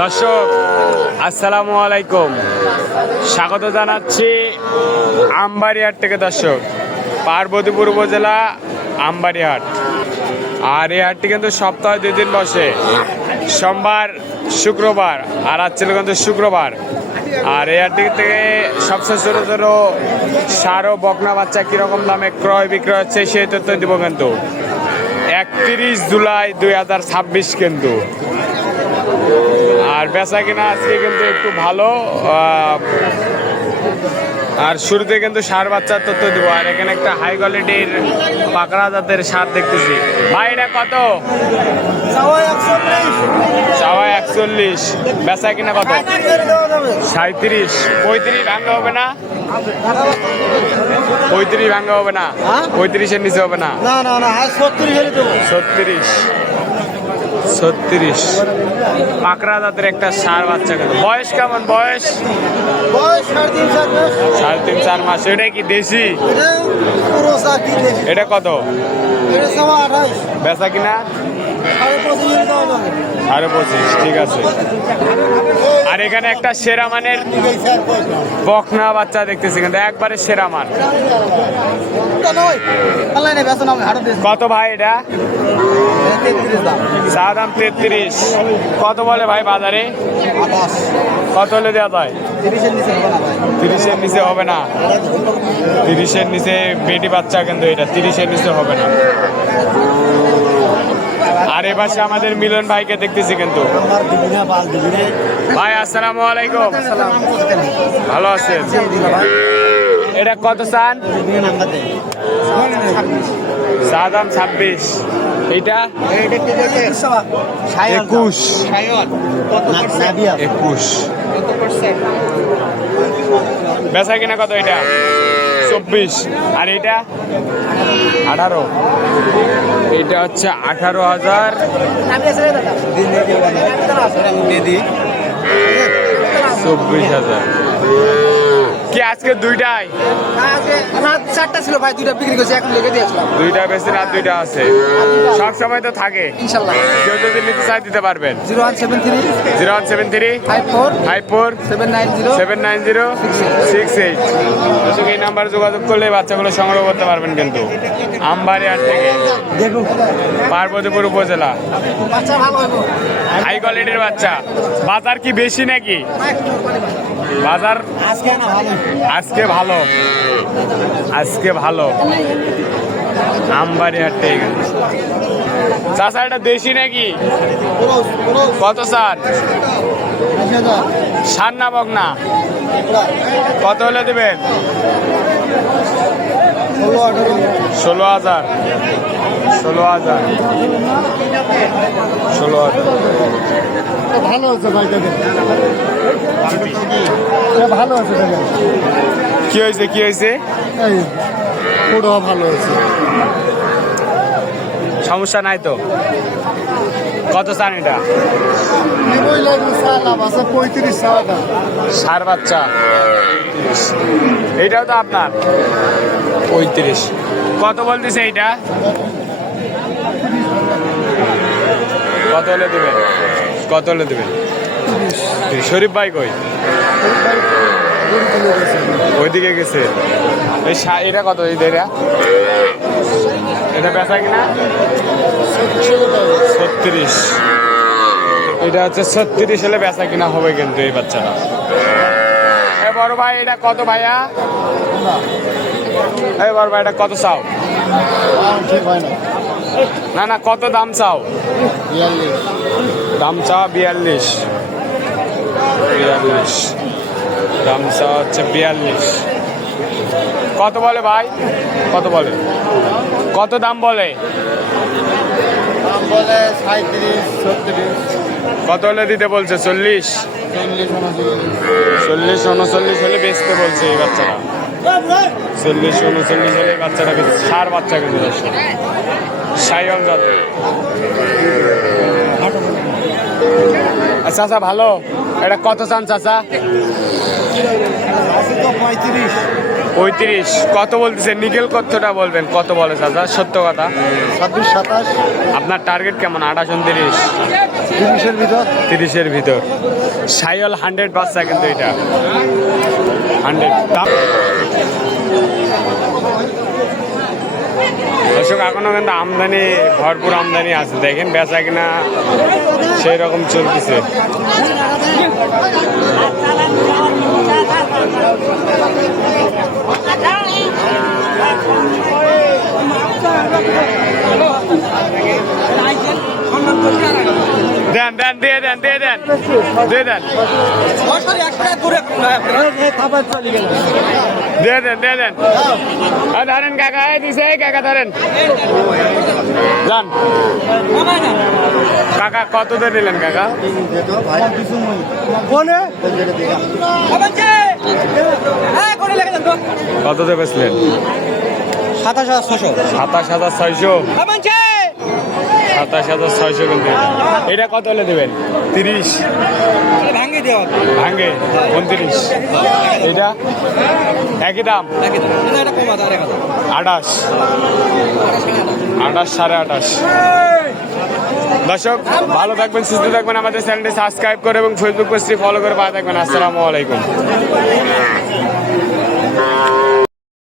দর্শক আসসালামু আলাইকুম, স্বাগত জানাচ্ছি আমবাড়িহাট থেকে। দর্শক, পার্বতীপুর উপজেলা আমবাড়িহাট। আর এই হাটটি কিন্তু সপ্তাহে 2 দিন বসে, সোমবার শুক্রবার। আর আজ ছিল কিন্তু শুক্রবার। আর এই হাটটি থেকে সবচেয়ে ছোটো ছোটো সার ও বকনা বাচ্চা কীরকম দামে ক্রয় বিক্রয় হচ্ছে সেই তথ্য দিব কিন্তু 31 জুলাই 2026 কিন্তু। আর বেচা কিনা আজকে কিন্তু একটু ভালো। আর শুরুতে কিন্তু সার বাচ্চার তথ্য দিব। আর এখানে একটা হাই কোয়ালিটির পাকড়া জাতের সার দেখতেছি। ভাই এটা কত? চাওয়া 41, বেচা কিনা কত? 37। 35 ভাঙ্গা হবে না? 35 ভাঙ্গা হবে না? 35-এর নিচে হবে না? 36 পাকড়া জাতের একটা সার বাচ্চা। বয়স কেমন? বয়স 3.5-4 মাস। এটা কি দেশি? এটা কত? বেচা কিনা 25.5। ঠিক আছে। আর এখানে একটা সেরা মানের বকনা বাচ্চা দেখতেছি কিন্তু একবারে সেরা মান। কত ভাই এটা? চা দাম 33। কত বলে ভাই বাজারে? কত হলে দেওয়া যায়? 30-এর নিচে হবে না? 30-এর নিচে বেটি বাচ্চা কিন্তু এটা 30-এর নিচে হবে না। আর এ পাশে আমাদের মিলন ভাইকে দেখতেছি কিন্তু। ভাই আসসালামু আলাইকুম, ভালো আছেন? এটা কত চান? চা দাম 26। এইটা 21। বেচা কিনা কত? এটা 24। আর এইটা 18। এইটা হচ্ছে 18,000। 24,000। কি আজকে দুইটাই? চারটা ছিল ভাই, দুইটা বিক্রি করছি, এখন লেগে দিয়ে আসলাম। দুইটা বেশি না? দুইটা আছে, সব সময় তো থাকে ইনশাল্লাহ। কেউ যদি নিতে চাই দিতে পারবেন। 0173 54 790 68। এই নাম্বার যোগাযোগ করলে বাচ্চাগুলো সংগ্রহ করতে পারবেন কিন্তু আমবাড়িহাট থেকে, পার্বতীপুর উপজেলা। হাই কোয়ালিটির বাচ্চা। বাজার কি বেশি নাকি? বাজার আজকে ভালো, আজকে ভালো আমবাড়িহাট থেকে। চাষা এটা দেশি নাকি? কত সার? সার না বকনা? কত হলে দেবেন? 16,000। 16,000। ভালো আছে ভাই, ভালো আছে। কি হয়েছে? কি হয়েছে? পুরো ভালো হয়েছে, সমস্যা নাই তো? কত চান এটা? 35 সার বাচ্চা। এইটাও তো আপনার? 35। কত বলতেছে এইটা? কত হলে দেবেন? কত হলে দেবেন? শরীফ ভাই কই? ওইদিকে গেছে। এটা কত? এটা বেচা কিনা 36। এটা হচ্ছে 36 হলে বেচা কিনা হবে কিন্তু এই বাচ্চাটা। বড় ভাই এটা কত ভাইয়া? এই বড় ভাই এটা কত চাও? না না, কত দাম চাও? দাম চা 42। দাম চা হচ্ছে 42। কত বলে ভাই? কত বলে? কত দাম বলে? 37, 36। কত হলে দিতে বলছে? 40, 39 হলে বেচতে বলছে এই বাচ্চাটা। 40, 39 হলে এই বাচ্চাটা বেচছে। সার বাচ্চা কিন্তু সাইওয়াল জাত। চাচা ভালো। এটা কত চান চাচা? 35 কত বলতেছে? নিকেল কতটা বলবেন? কত বলে চাচা? সত্য কথা। 26 27 আপনার টার্গেট কেমন? 28 29 30-এর ভিতর। 30-এর ভিতর। সাইল 100 বাচ্চা কিন্তু এটা 100 দাম। দর্শক এখনো কিন্তু আমদানি, ভরপুর আমদানি আছে। দেখেন বেচা কিনা সেই রকম চলতেছে। দেন দেন দিয়ে দেন দিয়ে দেন দিয়ে দেন দিয়ে দেন দিয়ে দেন। ধরেন কাকা, দিছে কাকা, ধরেন যান। কাকা কত দিয়ে নিলেন কাকা? কত দিয়ে বেচলেন? 27,600। 27,600। 27,600 কিন্তু এটা কত হলে দেবেন? 30 ভাঙে দেওয়া ভাঙ্গে 29। এটা একই দাম 28 28 28.5। দর্শক ভালো থাকবেন, সুস্থ থাকবেন, আমাদের চ্যানেলটি সাবস্ক্রাইব করে এবং ফেসবুক পেজটি ফলো করে পাওয়া থাকবেন। আসসালামু আলাইকুম।